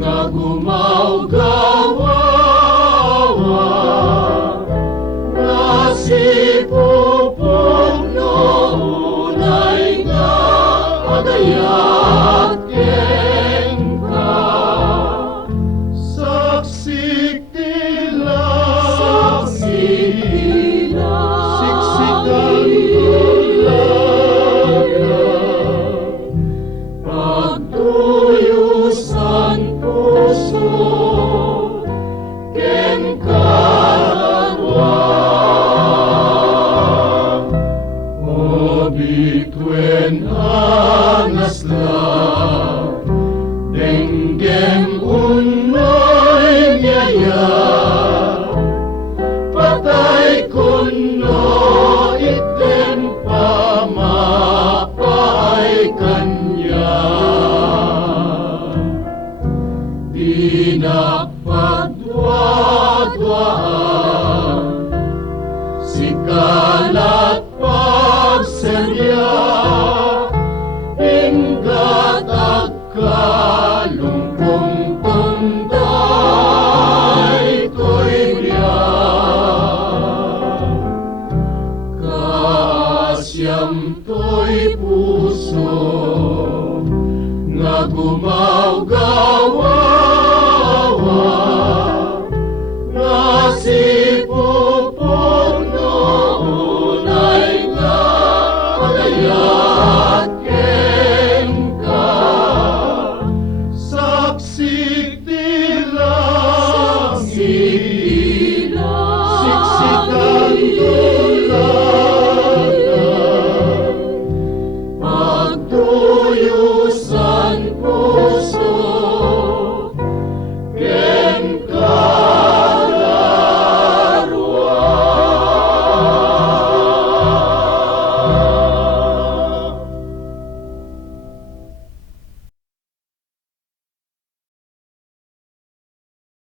nga gumawgawawa, nga si pupugno unay nga agayat kengka. Saksik tila, siksikan ulaga, pagtuyusan puso kengka dagwa. O bitwen angasla denggem unoy nyaya, patay kuno item pamapaay kanya. Di napagdwa-dwaan si kalat pagserya, hinggat agkalungkong tunday ko'y riyan. Kasyam to'y puso nga gumawgaw